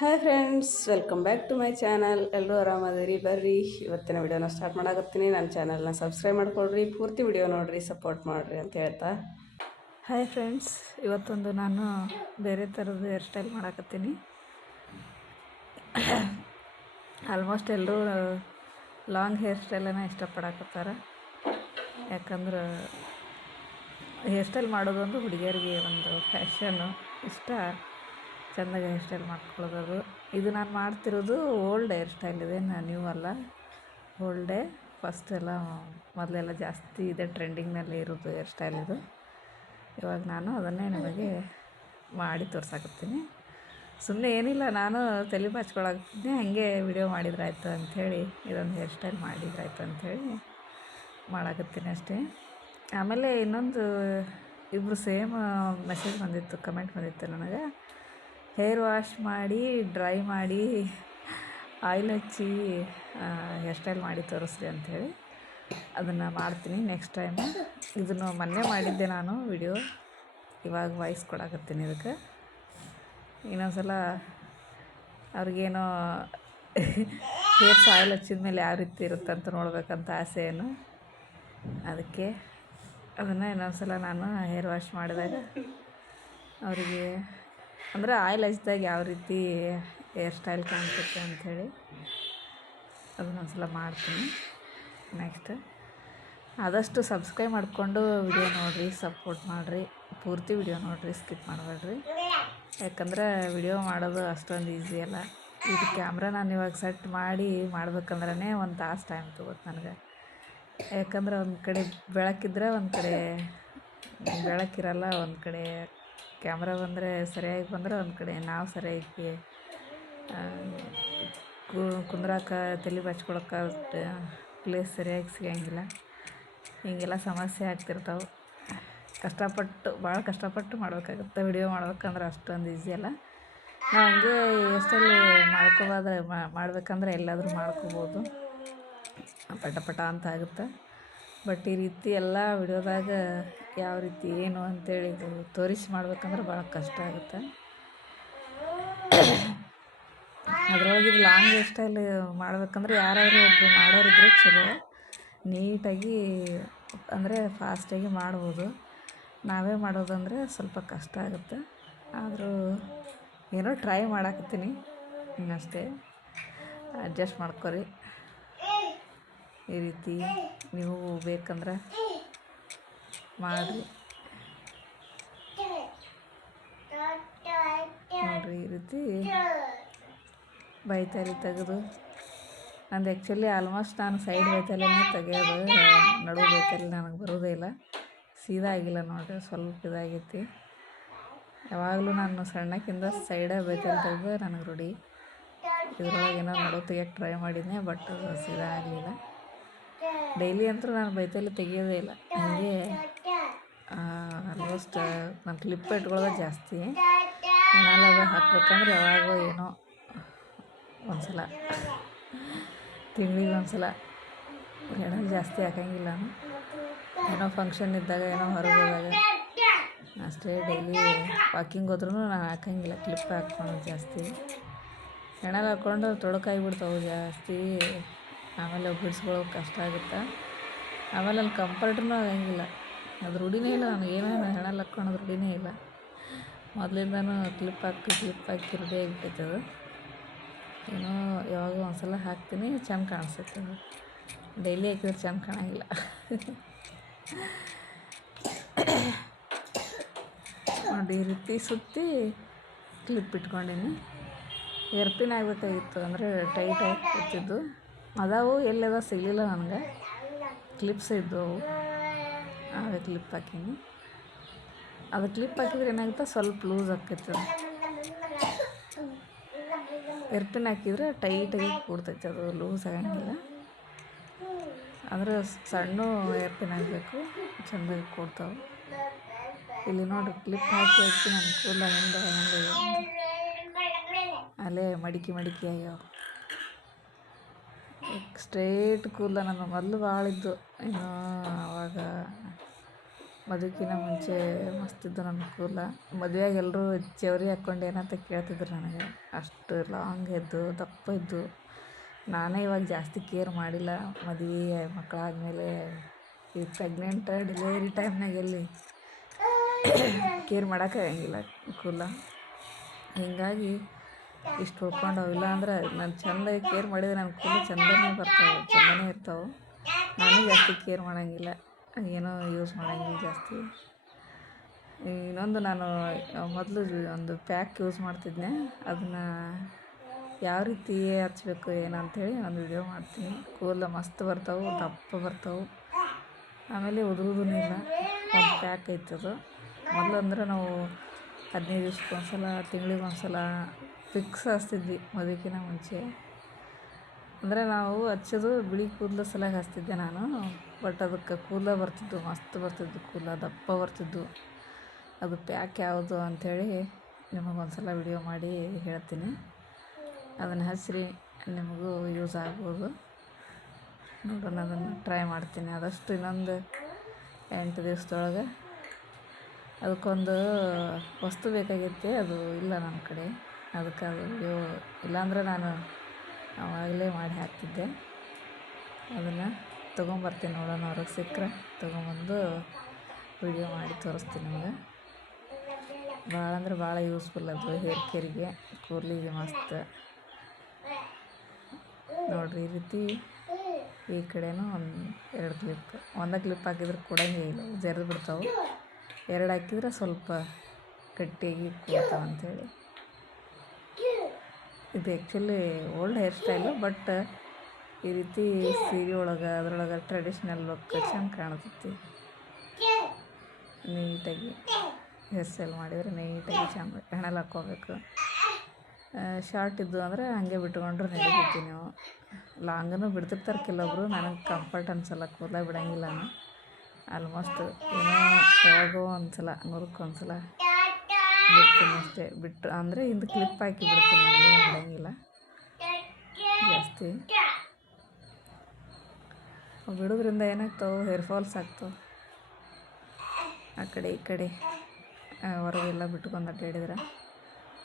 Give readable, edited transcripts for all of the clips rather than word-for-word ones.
Hi friends, welcome back to my channel. ಎಲ್ಲರೂ ಆರಾಮದಿರಿ. ಬರ್ರಿ ಇವತ್ತಿನ ವಿಡಿಯೋನ ಸ್ಟಾರ್ಟ್ ಮಾಡಾಕತ್ತೀನಿ. ನನ್ನ ಚಾನಲ್ನ ಸಬ್ಸ್ಕ್ರೈಬ್ ಮಾಡ್ಕೊಳ್ರಿ, ಪೂರ್ತಿ ವಿಡಿಯೋ ನೋಡಿರಿ, ಸಪೋರ್ಟ್ ಮಾಡಿರಿ ಅಂತ ಹೇಳ್ತಾ. ಹಾಯ್ ಫ್ರೆಂಡ್ಸ್, ಇವತ್ತೊಂದು ನಾನು ಬೇರೆ ಥರದ್ದು ಹೇರ್ ಸ್ಟೈಲ್ ಮಾಡಾಕತ್ತೀನಿ. ಆಲ್ಮೋಸ್ಟ್ ಎಲ್ಲರೂ ಲಾಂಗ್ ಹೇರ್ ಸ್ಟೈಲನ್ನು ಇಷ್ಟಪಡಾಕತ್ತಾರೆ. ಯಾಕಂದ್ರೆ ಹೇರ್ ಸ್ಟೈಲ್ ಮಾಡೋದೊಂದು ಹುಡುಗಿಯರಿಗೆ ಒಂದು ಫ್ಯಾಷನ್ನು ಇಷ್ಟ, ಚೆಂದಾಗಿ ಹೇರ್ ಸ್ಟೈಲ್ ಮಾಡ್ಕೊಳ್ಳೋದು. ಇದು ನಾನು ಮಾಡ್ತಿರೋದು ಓಲ್ಡ್ ಹೇರ್ ಸ್ಟೈಲ್ ಇದೆ, ನ್ಯೂ ಅಲ್ಲ, ಓಲ್ಡೇ. ಫಸ್ಟ್ ಎಲ್ಲ ಮೊದಲೆಲ್ಲ ಜಾಸ್ತಿ ಇದೆ, ಟ್ರೆಂಡಿಂಗ್ನಲ್ಲಿ ಇರೋದು ಹೇರ್ ಸ್ಟೈಲ್ ಇದು. ಇವಾಗ ನಾನು ಅದನ್ನೇ ನಿಮಗೆ ಮಾಡಿ ತೋರ್ಸಾಕತ್ತೀನಿ. ಸುಮ್ಮನೆ ಏನಿಲ್ಲ, ನಾನು ತಲೆ ಬಾಚ್ಕೊಳಕ್ತಿದ್ದೆ, ಹಾಗೆ ವಿಡಿಯೋ ಮಾಡಿದ್ರಾಯ್ತು ಅಂಥೇಳಿ, ಇದೊಂದು ಹೇರ್ ಸ್ಟೈಲ್ ಮಾಡಿದ್ರಾಯ್ತು ಅಂಥೇಳಿ ಮಾಡಾಕತ್ತೀನಿ ಅಷ್ಟೇ. ಆಮೇಲೆ ಇನ್ನೊಂದು ಇಬ್ಬರು ಸೇಮ್ ಮೆಸೇಜ್ ಬಂದಿತ್ತು, ಕಮೆಂಟ್ ಬಂದಿತ್ತು ನನಗೆ, ಹೇರ್ ವಾಶ್ ಮಾಡಿ ಡ್ರೈ ಮಾಡಿ ಆಯಿಲ್ ಹಚ್ಚಿ ಹೇರ್ ಸ್ಟೈಲ್ ಮಾಡಿ ತೋರಿಸ್ರಿ ಅಂಥೇಳಿ. ಅದನ್ನು ಮಾಡ್ತೀನಿ ನೆಕ್ಸ್ಟ್ ಟೈಮು. ಇದನ್ನು ಮೊನ್ನೆ ಮಾಡಿದ್ದೆ ನಾನು ವಿಡಿಯೋ, ಇವಾಗ ವಾಯ್ಸ್ ಕೊಡಾಕತ್ತೀನಿ ಇದಕ್ಕೆ. ಇನ್ನೊಂದು ಸಲ ಅವ್ರಿಗೇನೋ ಹೇರ್ಸ್ ಆಯಿಲ್ ಹಚ್ಚಿದ ಮೇಲೆ ಯಾವ ರೀತಿ ಇರುತ್ತೆ ಅಂತ ನೋಡ್ಬೇಕಂತ ಆಸೆ ಏನು, ಅದಕ್ಕೆ ಅದನ್ನು ಇನ್ನೊಂದು ಸಲ ನಾನು ಹೇರ್ ವಾಶ್ ಮಾಡಿದಾಗ ಅವರಿಗೆ ಅಂದರೆ ಆಯಿಲ್ ಹಚ್ಚಿದಾಗ ಯಾವ ರೀತಿ ಹೇರ್ ಸ್ಟೈಲ್ ಕಾಣಿಸುತ್ತೆ ಅಂಥೇಳಿ ಅದನ್ನೊಂದು ಸಲ ಮಾಡ್ತೀನಿ ನೆಕ್ಸ್ಟ್. ಆದಷ್ಟು ಸಬ್ಸ್ಕ್ರೈಬ್ ಮಾಡಿಕೊಂಡು ವಿಡಿಯೋ ನೋಡಿರಿ, ಸಪೋರ್ಟ್ ಮಾಡಿರಿ, ಪೂರ್ತಿ ವಿಡಿಯೋ ನೋಡಿರಿ, ಸ್ಕಿಪ್ ಮಾಡಬೇಡ್ರಿ. ಯಾಕಂದ್ರೆ ವಿಡಿಯೋ ಮಾಡೋದು ಅಷ್ಟೊಂದು ಈಸಿ ಅಲ್ಲ. ಇದು ಕ್ಯಾಮ್ರಾ ನಾನು ಇವಾಗ ಸೆಟ್ ಮಾಡಿ ಮಾಡ್ಬೇಕಂದ್ರೆ ಒಂದು ತಾಸು ಟೈಮ್ ತೊಗೋತು ನನಗೆ. ಯಾಕಂದ್ರೆ ಒಂದು ಕಡೆ ಬೆಳಕಿದ್ರೆ ಒಂದು ಕಡೆ ಬೆಳಕಿರಲ್ಲ, ಒಂದು ಕಡೆ ಕ್ಯಾಮ್ರಾ ಬಂದರೆ ಸರಿಯಾಗಿ ಬಂದರೆ ಒಂದು ಕಡೆ ನಾವು ಸರಿಯಾಗಿ ಕುಂದ್ರಾಕ ತಲೆ ಬಚ್ಕೊಳಕ್ಕೆ ಪ್ಲೇಸ್ ಸರಿಯಾಗಿ ಸಿಗಂಗಿಲ್ಲ. ಹೀಗೆಲ್ಲ ಸಮಸ್ಯೆ ಆಗ್ತಿರ್ತಾವೆ. ಭಾಳ ಕಷ್ಟಪಟ್ಟು ಮಾಡ್ಬೇಕಾಗುತ್ತೆ ವಿಡಿಯೋ ಮಾಡ್ಬೇಕಂದ್ರೆ, ಅಷ್ಟೊಂದು ಈಸಿ ಅಲ್ಲ. ನಾವು ಹಂಗೆ ಎಷ್ಟೆಲ್ಲ ಮಾಡ್ಬೇಕಂದ್ರೆ ಎಲ್ಲಾದರೂ ಮಾಡ್ಕೋಬೋದು, ಪಟ ಅಂತ ಆಗುತ್ತೆ. ಬಟ್ ಈ ರೀತಿ ಎಲ್ಲ ವಿಡಿಯೋದಾಗ ಯಾವ ರೀತಿ ಏನು ಅಂತೇಳಿ ತೋರಿಸಿ ಮಾಡ್ಬೇಕಂದ್ರೆ ಭಾಳ ಕಷ್ಟ ಆಗುತ್ತೆ. ಅದರೊಳಗೆ ಲಾಂಗ್ ಹೇರ್ ಸ್ಟೈಲ್ ಮಾಡ್ಬೇಕಂದ್ರೆ ಯಾರಾದರೂ ಒಬ್ಬರು ಮಾಡೋರಿದ್ರೆ ಚಲೋ, ನೀಟಾಗಿ ಅಂದರೆ ಫಾಸ್ಟಾಗಿ ಮಾಡ್ಬೋದು. ನಾವೇ ಮಾಡೋದಂದರೆ ಸ್ವಲ್ಪ ಕಷ್ಟ ಆಗುತ್ತೆ. ಆದರೂ ಏನೋ ಟ್ರೈ ಮಾಡಾಕತ್ತೀನಿ ಅಷ್ಟೇ, ಅಡ್ಜಸ್ಟ್ ಮಾಡ್ಕೊರಿ. ಈ ರೀತಿ ನೀವು ಬೇಕಂದ್ರೆ ಮಾಡಿರಿ. ನೋಡಿರಿ, ಈ ರೀತಿ ಬೈತಾಲಿ ತೆಗೆದು, ನಂದು ಆ್ಯಕ್ಚುಲಿ ಆಲ್ಮೋಸ್ಟ್ ನಾನು ಸೈಡ್ ಬೈತಾಲಿನೇ ತೆಗೆಯೋದು, ನಡು ಬೈತಾಲಿ ನನಗೆ ಬರೋದೇ ಇಲ್ಲ. ಸೀದಾ ಆಗಿಲ್ಲ ನೋಡಿರಿ, ಸ್ವಲ್ಪ ಇದಾಗೈತಿ. ಯಾವಾಗಲೂ ನಾನು ಸಣ್ಣಕ್ಕಿಂತ ಸೈಡೇ ಬೈತಾಲಿ ತೆಗೆದು ನನಗೆ ರೂಢಿ. ಇದ್ರೊಳಗೆ ಏನೋ ನಡು ತೆಗಿಯೋಕ್ಕೆ ಟ್ರೈ ಮಾಡಿದ್ದೆ, ಬಟ್ ಸೀದಾ ಆಗಲಿಲ್ಲ. ಡೈಲಿ ಅಂತೂ ನಾನು ಬೈತಾಲಿ ತೆಗಿಯೋದೇ ಇಲ್ಲ. ಹಾಗೆ ಆಲ್ಮೋಸ್ಟ್ ನಾನು ಕ್ಲಿಪ್ ಇಟ್ಕೊಳ್ಳೋದು ಜಾಸ್ತಿ. ನಾಳೆಲ್ಲ ಹಾಕ್ಬೇಕಂದ್ರೆ ಯಾವಾಗೋ ಏನೋ ಒಂದು ಸಲ, ತಿಂಗಳಿಗೆ ಒಂದು ಸಲ, ಹೆಣಲ್ಲಿ ಜಾಸ್ತಿ ಹಾಕಂಗಿಲ್ಲ ನಾನು. ಏನೋ ಫಂಕ್ಷನ್ ಇದ್ದಾಗ, ಏನೋ ಹೊರಗೆ ಹೋದಾಗ ಅಷ್ಟೇ. ಡೈಲಿ ವಾಕಿಂಗ್ ಹೋದ್ರೂ ನಾನು ಹಾಕಂಗಿಲ್ಲ, ಕ್ಲಿಪ್ ಹಾಕ್ಕೊಳೋದು ಜಾಸ್ತಿ. ಹೆಣಲ್ಲಿ ಹಾಕ್ಕೊಂಡು ತೊಡಕಾಗಿಬಿಡ್ತಾವೆ ಜಾಸ್ತಿ, ಆಮೇಲೆ ಬಿಡಿಸ್ಕೊಳ್ಳೋಕೆ ಕಷ್ಟ ಆಗುತ್ತೆ. ಆಮೇಲೆ ಅಲ್ಲಿ ಕಂಫರ್ಟ್ನೂ ಆಗಂಗಿಲ್ಲ, ಅದು ರೂಢಿನೇ ಇಲ್ಲ ನನಗೇನೇನು ಹೆಣಲ್ಲಿ ಹಾಕ್ಕೊಳೋದು ರೂಢಿನೇ ಇಲ್ಲ. ಮೊದಲಿಂದನೂ ಕ್ಲಿಪ್ ಹಾಕಿ ರೂಢಿ ಆಗಿಬಿಟ್ಟೈತೆ ಅದು. ಏನೋ ಯಾವಾಗ ಒಂದು ಸಲ ಹಾಕ್ತೀನಿ, ಚೆಂದ ಕಾಣಿಸುತ್ತೆ ಅದು. ಡೈಲಿ ಹಾಕಿದ್ರೆ ಚೆಂದ ಕಾಣಂಗಿಲ್ಲ. ನೋಡಿ, ಈ ರೀತಿ ಸುತ್ತಿ ಕ್ಲಿಪ್ ಇಟ್ಕೊಂಡೀನಿ. ಎರ್ಪಿನ್ ಆಗಬೇಕಾಗಿತ್ತು, ಅಂದರೆ ಟೈಟಾಗಿ ಕೂತಿದ್ದು ಅದಾವು, ಎಲ್ಲದ ಸಿಗಲಿಲ್ಲ ನನಗೆ. ಕ್ಲಿಪ್ಸ್ ಇದ್ದವು, ಅವೇ ಕ್ಲಿಪ್ ಹಾಕೀನಿ. ಅದು ಕ್ಲಿಪ್ ಹಾಕಿದ್ರೆ ಏನಾಗುತ್ತೆ, ಸ್ವಲ್ಪ ಲೂಸ್ ಆಕೈತೆ. ಎರ್ಪಿನ್ ಹಾಕಿದರೆ ಟೈಟಾಗಿ ಕೂಡ್ತೈತೆ, ಅದು ಲೂಸ್ ಆಗಂಗಿಲ್ಲ. ಆದರೆ ಸಣ್ಣ ಎರ್ಪಿನ್ ಆಗಬೇಕು, ಚೆಂದಾಗಿ ಕೂಡ್ತಾವೆ. ಇಲ್ಲಿ ನೋಡಿ, ಕ್ಲಿಪ್ ಹಾಕಿ ನನ್ನ ಕೂದಲ ಹಿಂದೆ ಅಲ್ಲೇ ಮಡಿಕೆ ಆಗ್ಯಾವ. ಸ್ಟ್ರೇಟ್ ಕೂದಲ ನನ್ನ ಮೊದಲು ಭಾಳ ಇದ್ದು, ಇನ್ನು ಆವಾಗ ಮದುವೆಕಿನ್ನ ಮುಂಚೆ ಮಸ್ತಿದ್ದು ನನ್ನ ಕೂದಲ. ಮದುವೆಯಾಗ ಎಲ್ಲರೂ ಚವರಿ ಹಾಕ್ಕೊಂಡು ಏನಂತ ಕೇಳ್ತಿದ್ರು ನನಗೆ. ಅಷ್ಟು ಲಾಂಗ್ ಇದ್ದು ದಪ್ಪ ಇದ್ದು. ನಾನೇ ಇವಾಗ ಜಾಸ್ತಿ ಕೇರ್ ಮಾಡಿಲ್ಲ. ಮದುವೆ ಮಕ್ಕಳಾದ್ಮೇಲೆ ಈ ಪ್ರೆಗ್ನೆಂಟ್ ಡೆಲಿವರಿ ಟೈಮ್ನಾಗ ಎಲ್ಲಿ ಕೇರ್ ಮಾಡೋಕ್ಕಾಗಂಗಿಲ್ಲ ಕೂದಲ. ಹೀಗಾಗಿ ಇಷ್ಟು ಉಳ್ಕೊಂಡವು. ಇಲ್ಲ ಅಂದ್ರೆ ನಾನು ಚೆಂದಾಗಿ ಕೇರ್ ಮಾಡಿದರೆ ನನ್ನ ಕೂದಲು ಚೆಂದನೇ ಬರ್ತಾವೆ, ಚೆಂದನೇ ಇರ್ತಾವೆ. ನಾನೇ ಜಾಸ್ತಿ ಕೇರ್ ಮಾಡೋಂಗಿಲ್ಲ, ಏನೋ ಯೂಸ್ ಮಾಡೋಂಗಿಲ್ಲ ಜಾಸ್ತಿ. ಇನ್ನೊಂದು ನಾನು ಮೊದಲು ಒಂದು ಪ್ಯಾಕ್ ಯೂಸ್ ಮಾಡ್ತಿದ್ದೆ. ಅದನ್ನು ಯಾವ ರೀತಿ ಹಚ್ಬೇಕು ಏನಂಥೇಳಿ ಒಂದು ವಿಡಿಯೋ ಮಾಡ್ತೀನಿ. ಕೂದಲು ಮಸ್ತ್ ಬರ್ತಾವೆ, ದಪ್ಪ ಬರ್ತಾವೆ, ಆಮೇಲೆ ಉದುರುದೂ ಇಲ್ಲ. ಒಂದು ಪ್ಯಾಕ್ ಐತದು. ಮೊದಲು ಅಂದ್ರೆ ನಾವು 15 ದಿವ್ಸಕ್ಕೊಂದ್ಸಲ, ತಿಂಗಳಿಗೆ ಒಂದ್ಸಲ ಫಿಕ್ಸ್ ಹಚ್ತಿದ್ವಿ ಮದುವೆಕಿನ್ನ ಮುಂಚೆ. ಅಂದರೆ ನಾವು ಹಚ್ಚೋದು ಬಿಳಿ ಕೂದಲು ಸಲುವಾಗಿ ಹಚ್ತಿದ್ದೆ ನಾನು. ಬಟ್ ಅದಕ್ಕೆ ಕೂದಲು ಬರ್ತಿದ್ದು, ಮಸ್ತ್ ಬರ್ತಿದ್ದು, ಕೂದಲು ದಪ್ಪ ಬರ್ತಿದ್ದು. ಅದು ಪ್ಯಾಕ್ ಯಾವುದು ಅಂಥೇಳಿ ನಿಮಗೊಂದು ಸಲ ವಿಡಿಯೋ ಮಾಡಿ ಹೇಳ್ತೀನಿ. ಅದನ್ನು ಹಚ್ಚಿರಿ, ನಿಮಗೂ ಯೂಸ್ ಆಗ್ಬೋದು. ನೋಡೋಣ, ಅದನ್ನು ಟ್ರೈ ಮಾಡ್ತೀನಿ ಆದಷ್ಟು. ಇನ್ನೊಂದು 8 ದಿವ್ಸದೊಳಗೆ ಅದಕ್ಕೊಂದು ವಸ್ತು ಬೇಕಾಗಿತ್ತು, ಅದು ಇಲ್ಲ ನನ್ನ ಕಡೆ. ಅದಕ್ಕೆ ಅದು ವಿಡಿಯೋ ಇಲ್ಲಾಂದ್ರೆ ನಾನು ಆವಾಗಲೇ ಮಾಡಿ ಹಾಕ್ತಿದ್ದೆ. ಅದನ್ನು ತೊಗೊಂಬರ್ತೀನಿ, ನೋಡೋಣ ಅವ್ರಿಗೆ ಸಿಕ್ಕರೆ ತೊಗೊಂಬಂದು ವಿಡಿಯೋ ಮಾಡಿ ತೋರಿಸ್ತೀನಿ ನಿಮಗೆ. ಭಾಳ ಅಂದ್ರೆ ಭಾಳ ಯೂಸ್ಫುಲ್ ಅದು ಹೇರ್ ಕೇರಿಗೆ, ಕೂದಲಿಗೆ ಮಸ್ತ್. ನೋಡಿರಿ, ಈ ರೀತಿ ಈ ಕಡೆನೂ 2 ಕ್ಲಿಪ್. ಒಂದೇ ಕ್ಲಿಪ್ ಹಾಕಿದ್ರೆ ಕೊಡಂಗೇ ಇಲ್ಲ, ಜರಿದು ಬಿಡ್ತಾವೆ. 2 ಹಾಕಿದ್ರೆ ಸ್ವಲ್ಪ ಗಟ್ಟಿಯಾಗಿ ಕೂಡ್ತಾವೆ ಅಂಥೇಳಿ. ಇದು actually old hair style, but ಈ ರೀತಿ ಸೀರೆ ಒಳಗೆ ಅದ್ರೊಳಗೆ ಟ್ರೆಡಿಷ್ನಲ್ ಲುಕ್ ಚೆಂದ ಕಾಣ್ತೈತಿ. ನೀಟಾಗಿ ಹೇರ್ ಸ್ಟೈಲ್ ಮಾಡಿದರೆ ನೀಟಾಗಿ ಚೆಂದ ಹೆಣೆಲ್ ಹಾಕ್ಕೋಬೇಕು. ಶಾರ್ಟ್ ಇದ್ದು ಅಂದರೆ ಹಾಗೆ ಬಿಟ್ಕೊಂಡ್ರೆ ನಡೀತೈತಿ. ನೀವು ಲಾಂಗನ್ನು ಬಿಡ್ತಿರ್ತಾರೆ ಕೆಲವೊಬ್ಬರು. ನನಗೆ ಕಂಫರ್ಟ್ ಅನ್ಸಲ್ಲ, ಕೂದಲ ಬಿಡೋಂಗಿಲ್ಲ ನಾನು. ಆಲ್ಮೋಸ್ಟ್ ಏನೋ ಯಾವಾಗೋ ಒಂದ್ಸಲ, 100ಕ್ಕೆ ಬಿಡ್ತೀನಿ ಅಷ್ಟೇ. ಬಿಟ್ಟು ಅಂದರೆ ಹಿಂದೆ ಕ್ಲಿಪ್ ಹಾಕಿ ಬಿಡ್ತೀನಿ, ಹಂಗೆ ಬಿಡೋಂಗಿಲ್ಲ ಜಾಸ್ತಿ. ಬಿಡೋದ್ರಿಂದ ಏನಾಗ್ತಾವೆ, ಹೇರ್ ಫಾಲ್ಸ್ ಆಗ್ತಾವೆ. ಆ ಕಡೆ ಈ ಕಡೆ ಹೊರಗೆಲ್ಲ ಬಿಟ್ಕೊಂಡು ಅಡ್ಡಾಡಿದ್ರೆ.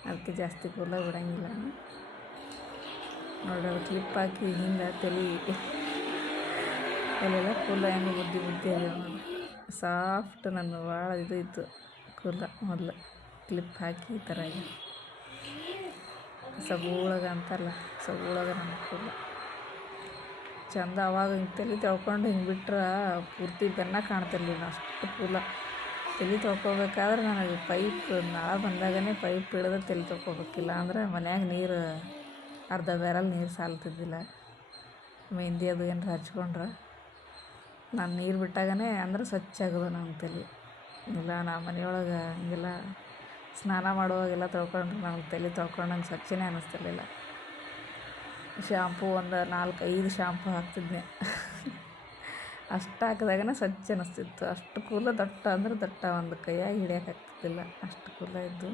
ಅದಕ್ಕೆ ಜಾಸ್ತಿ ಕೂದಲ ಬಿಡೋಂಗಿಲ್ಲ ನಾನು. ನೋಡಿ, ಅದು ಕ್ಲಿಪ್ ಹಾಕಿ ಹಿಂದೆ ಅಲ್ಲೆಲ್ಲ ಕೂದಲ ಹೆಂಗೆ ಬುದ್ಧಿ ಆಗ್ಯಾವ ನೋಡಿ. ಸಾಫ್ಟ್, ನನ್ನ ಭಾಳ ಇದು ಇತ್ತು ಕೂದಲ ಮೊದಲು. ಕ್ಲಿಪ್ ಹಾಕಿ ಈ ಥರ ಇದೆ ಸಬೂಳಗೆ ಅಂತಾರಲ್ಲ, ಸಬೂಳಗೆ ನನ್ನ ಕೂದಲ ಚೆಂದ. ಅವಾಗ ಹಿಂಗೆ ತಲೆ ತೊಳ್ಕೊಂಡು ಹಿಂಗೆ ಬಿಟ್ರೆ ಪೂರ್ತಿ ಬೆನ್ನ ಕಾಣ್ತಿರ್ಲಿಲ್ಲ, ಅಷ್ಟು ಕೂದಲ. ತಲೆ ತೊಳ್ಕೊಬೇಕಾದ್ರೆ ನನಗೆ ಪೈಪ್ ನಾಳೆ ಬಂದಾಗನೇ ಪೈಪ್ ಹಿಡಿದು ತಲೆ ತೊಳ್ಕೊಬೇಕಿಲ್ಲ ಅಂದ್ರೆ ಮನ್ಯಾಗ ನೀರು ಅರ್ಧ ಬ್ಯಾರಲ್ ನೀರು ಸಾಲ್ತಿದ್ದಿಲ್ಲ. ಮೆಹಂದಿ ಅದು ಏನಾರ ಹಚ್ಕೊಂಡ್ರೆ ನಾನು ನೀರು ಬಿಟ್ಟಾಗನೇ ಅಂದ್ರೆ ಸ್ವಚ್ಛ ಆಗೋದು ನನ್ನ ತಲೆ. ಇಲ್ಲ ನಾ ಮನೆಯೊಳಗೆ ಹಂಗೆಲ್ಲ ಸ್ನಾನ ಮಾಡುವಾಗೆಲ್ಲ ತೊಳ್ಕೊಂಡ್ರೆ ನನಗೆ ತಲೆ ತೊಳ್ಕೊಂಡಂಗೆ ಸ್ವಚ್ಛನೇ ಅನ್ನಿಸ್ತಿರ್ಲಿಲ್ಲ. ಶಾಂಪೂ ಒಂದು 4-5 ಶಾಂಪೂ ಹಾಕ್ತಿದ್ದೆ. ಅಷ್ಟು ಹಾಕಿದಾಗನೇ ಸ್ವಚ್ಛ ಅನ್ನಿಸ್ತಿತ್ತು. ಅಷ್ಟು ಕೂದಲು ದಟ್ಟ ಅಂದ್ರೆ ದಟ್ಟ, ಒಂದು ಕೈಯಾಗಿ ಹಿಡಿಯೋಕ್ಕಾಗ್ತಿದ್ದಿಲ್ಲ, ಅಷ್ಟು ಕೂದಲ ಇದ್ದು.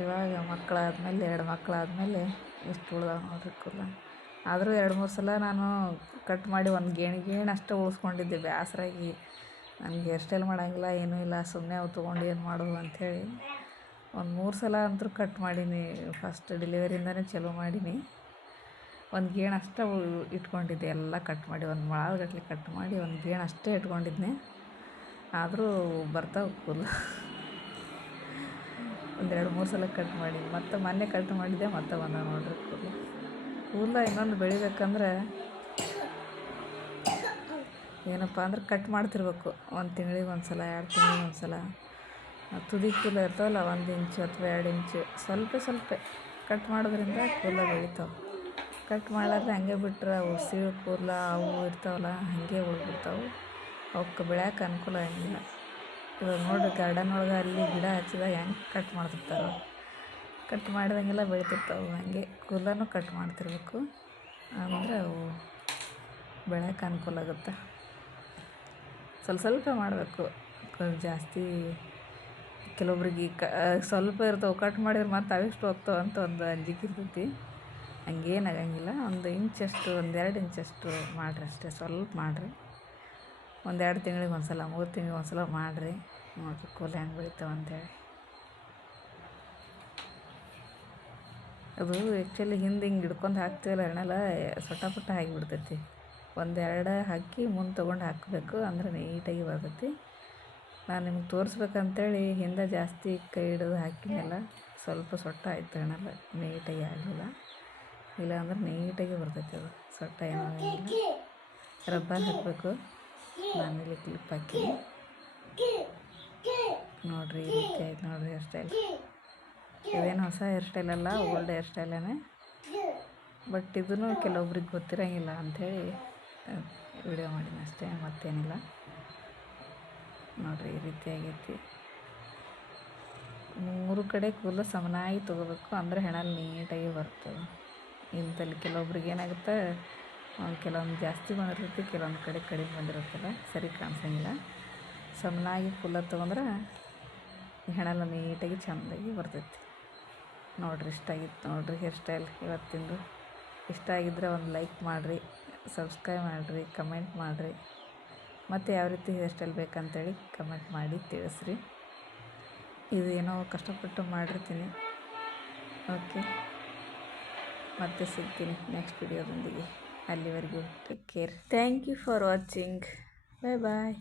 ಇವಾಗ ಮಕ್ಕಳಾದ್ಮೇಲೆ 2 ಮಕ್ಕಳಾದ್ಮೇಲೆ ಎಷ್ಟು ಉಳ್ದಾವೆ ನೋಡ್ರಿ ಕೂದಲ. ಆದರೂ 2-3 ಸಲ ನಾನು ಕಟ್ ಮಾಡಿ ಒಂದು ಗೇಣು ಅಷ್ಟೇ ಉಳಿಸ್ಕೊಂಡಿದ್ದೆ. ಬೇಸರಾಗಿ ನನಗೆ ಹೇರ್ ಸ್ಟೈಲ್ ಮಾಡೋಂಗಿಲ್ಲ, ಏನೂ ಇಲ್ಲ, ಸುಮ್ಮನೆ ಅವು ತೊಗೊಂಡು ಏನು ಮಾಡೋದು ಅಂಥೇಳಿ ಒಂದು 3 ಸಲ ಅಂತೂ ಕಟ್ ಮಾಡೀನಿ. ಫಸ್ಟ್ ಡೆಲಿವರಿಯಿಂದನೇ ಚಲೋ ಮಾಡೀನಿ. ಒಂದು ಗೇಣು ಅಷ್ಟೇ ಇಟ್ಕೊಂಡಿದ್ದೆ, ಎಲ್ಲ ಕಟ್ ಮಾಡಿ ಒಂದು ಮೊಳಗಟ್ಟಲೆ ಕಟ್ ಮಾಡಿ ಒಂದು ಗೇಣು ಅಷ್ಟೇ ಇಟ್ಕೊಂಡಿದ್ದೆ. ಆದರೂ ಬರ್ತಾವೆ ಕೂದಲು. ಒಂದು 2-3 ಸಲ ಕಟ್ ಮಾಡಿ ಮತ್ತು ಮೊನ್ನೆ ಕಟ್ ಮಾಡಿದ್ದೆ, ಮತ್ತೆ ಬಂದ ನೋಡ್ರಿ ಕೂದಲ. ಇನ್ನೊಂದು ಬೆಳಿಬೇಕಂದ್ರೆ ಏನಪ್ಪ ಅಂದ್ರೆ ಕಟ್ ಮಾಡ್ತಿರ್ಬೇಕು. 1 ತಿಂಗಳಿಗೆ ಒಂದ್ಸಲ, 2 ತಿಂಗಳಿಗೆ ಒಂದ್ಸಲ. ತುದಿ ಕೂದಲು ಇರ್ತಾವಲ್ಲ, 1 ಇಂಚು ಅಥವಾ 2 ಇಂಚು ಸ್ವಲ್ಪ ಕಟ್ ಮಾಡೋದ್ರಿಂದ ಕೂದಲ ಬೆಳಿತಾವೆ. ಕಟ್ ಮಾಡಲಾರ್ದೆ ಹಂಗೆ ಬಿಟ್ರೆ ಅವು ಸೀಳು ಕೂದಲ ಅವು ಇರ್ತಾವಲ್ಲ, ಹಾಗೆ ಉಳ್ಬಿಡ್ತಾವೆ. ಅವಕ್ಕೆ ಬೆಳ್ಯಾಕೆ ಅನುಕೂಲ ಆಗಿಲ್ಲ. ಇವಾಗ ನೋಡಿರಿ, ಗಾರ್ಡನ್ ಒಳಗೆ ಅಲ್ಲಿ ಗಿಡ ಹಚ್ಚಿದಾಗ ಹೆಂಗೆ ಕಟ್ ಮಾಡ್ತಿರ್ತಾರೆ. ಕಟ್ ಮಾಡಿದಂಗೆಲ್ಲ ಬೆಳಿತಿರ್ತಾವೆ. ಹಾಗೆ ಕೂದಲೂ ಕಟ್ ಮಾಡ್ತಿರ್ಬೇಕು, ಅಂದರೆ ಅವು ಬೆಳ್ಯಾಕೆ ಅನುಕೂಲ ಆಗುತ್ತೆ. ಸ್ವಲ್ಪ ಮಾಡಬೇಕು, ಜಾಸ್ತಿ. ಕೆಲವೊಬ್ರಿಗೆ ಸ್ವಲ್ಪ ಇರ್ತಾವೆ, ಕಟ್ ಮಾಡಿದ್ರೆ ಮತ್ತು ಅವೆಷ್ಟು ಹೋಗ್ತಾವೆ ಅಂತ ಒಂದು ಅಂಜಿಕೆ ಇರ್ತೈತಿ. ಹಂಗೇನಾಗಂಗಿಲ್ಲ. 1 ಇಂಚಷ್ಟು, 1-2 ಇಂಚಷ್ಟು ಮಾಡಿರಿ ಅಷ್ಟೇ. ಸ್ವಲ್ಪ ಮಾಡಿರಿ, ಒಂದು 2 ತಿಂಗಳಿಗೆ ಒಂದು ಸಲ 3 ತಿಂಗಳಿಗೆ ಒಂದು ಸಲ ಮಾಡಿರಿ, ನೋಡಿರಿ ಕೂದಲು ಹೆಂಗೆ ಬೆಳಿತಾವೆ ಅಂತೇಳಿ. ಅದು ಆ್ಯಕ್ಚುಲಿ ಹಿಂದೆ ಹಿಂಗೆ ಹಿಡ್ಕೊಂಡು ಹಾಕ್ತೀವಲ್ಲ ಎಣ್ಣೆಲ್ಲ ಸೊಟ್ಟ ಆಗಿಬಿಡ್ತೈತಿ. 1-2 ಹಾಕಿ ಮುಂದೆ ತೊಗೊಂಡು ಹಾಕಬೇಕು, ಅಂದ್ರೆ ನೀಟಾಗಿ ಬರ್ತೈತಿ. ನಾನು ನಿಮ್ಗೆ ತೋರಿಸ್ಬೇಕಂತೇಳಿ ಹಿಂದೆ ಜಾಸ್ತಿ ಕೈ ಹಿಡಿದು ಹಾಕಿನೆಲ್ಲ ಸ್ವಲ್ಪ ಸೊಟ್ಟ ಆಯಿತು, ಎಣ್ಣೆಲ್ಲ ನೀಟಾಗಿ ಆಗಲಿಲ್ಲ. ಇಲ್ಲ ಅಂದ್ರೆ ನೀಟಾಗಿ ಬರ್ತೈತಿ ಅದು, ಸೊಟ್ಟ ಏನೋ ಇಲ್ಲ. ರಬ್ಬರ್ ಹಾಕಬೇಕು. ನಾನಿಲ್ಲಿ ಕ್ಲಿಪ್ ಹಾಕೀನಿ ನೋಡಿರಿ. ಈ ರೀತಿ ಆಯ್ತು ನೋಡಿರಿ ಹೇರ್ ಸ್ಟೈಲ್. ಇದೇನು ಹೊಸ ಹೇರ್ ಸ್ಟೈಲ್ ಅಲ್ಲ, ಓಲ್ಡ್ ಹೇರ್ ಸ್ಟೈಲೇ. ಬಟ್ ಇದೂ ಕೆಲವೊಬ್ರಿಗೆ ಗೊತ್ತಿರೋಂಗಿಲ್ಲ ಅಂಥೇಳಿ ವಿಡಿಯೋ ಮಾಡೀನಿ ಅಷ್ಟೇ, ಮತ್ತೇನಿಲ್ಲ. ನೋಡಿರಿ ಈ ರೀತಿ ಆಗೈತಿ. 3 ಕಡೆ ಕೂದಲು ಸಮನಾಗಿ ತೊಗೋಬೇಕು, ಅಂದರೆ ಹೆಣಲ್ಲಿ ನೀಟಾಗಿ ಬರ್ತದೆ. ಇಂಥಲ್ಲಿ ಕೆಲವೊಬ್ರಿಗೆ ಏನಾಗುತ್ತೆ, ಕೆಲವೊಂದು ಜಾಸ್ತಿ ಬಂದಿರ್ತೈತಿ, ಕೆಲವೊಂದು ಕಡೆ ಕಡಿಮೆ ಬಂದಿರುತ್ತಲ್ಲ, ಸರಿ ಕಾಣಿಸಂಗಿಲ್ಲ. ಸಮನಾಗಿ ಕೂದಲು ತೊಗೊಂಡ್ರೆ ಹೆಣೆಲ್ಲ ನೀಟಾಗಿ ಚೆಂದಾಗಿ ಬರ್ತೈತಿ. ನೋಡಿರಿ ಇಷ್ಟ ಆಗಿತ್ತು ನೋಡಿರಿ ಹೇರ್ ಸ್ಟೈಲ್ ಇವತ್ತಿಂದು. ಇಷ್ಟ ಆಗಿದ್ದರೆ ಒಂದು ಲೈಕ್ ಮಾಡಿರಿ, ಸಬ್ಸ್ಕ್ರೈಬ್ ಮಾಡಿರಿ, ಕಮೆಂಟ್ ಮಾಡಿರಿ. ಮತ್ತು ಯಾವ ರೀತಿ ಹೇರ್ ಸ್ಟೈಲ್ ಬೇಕಂತೇಳಿ ಕಮೆಂಟ್ ಮಾಡಿ ತಿಳಿಸ್ರಿ. ಇದು ಏನೋ ಕಷ್ಟಪಟ್ಟು ಮಾಡಿರ್ತೀನಿ. ಓಕೆ, ಮತ್ತೆ ಸಿಗ್ತೀನಿ ನೆಕ್ಸ್ಟ್ ವಿಡಿಯೋದೊಂದಿಗೆ. ಅಲ್ಲಿವರೆಗೂ take care. Thank you for watching. Bye bye.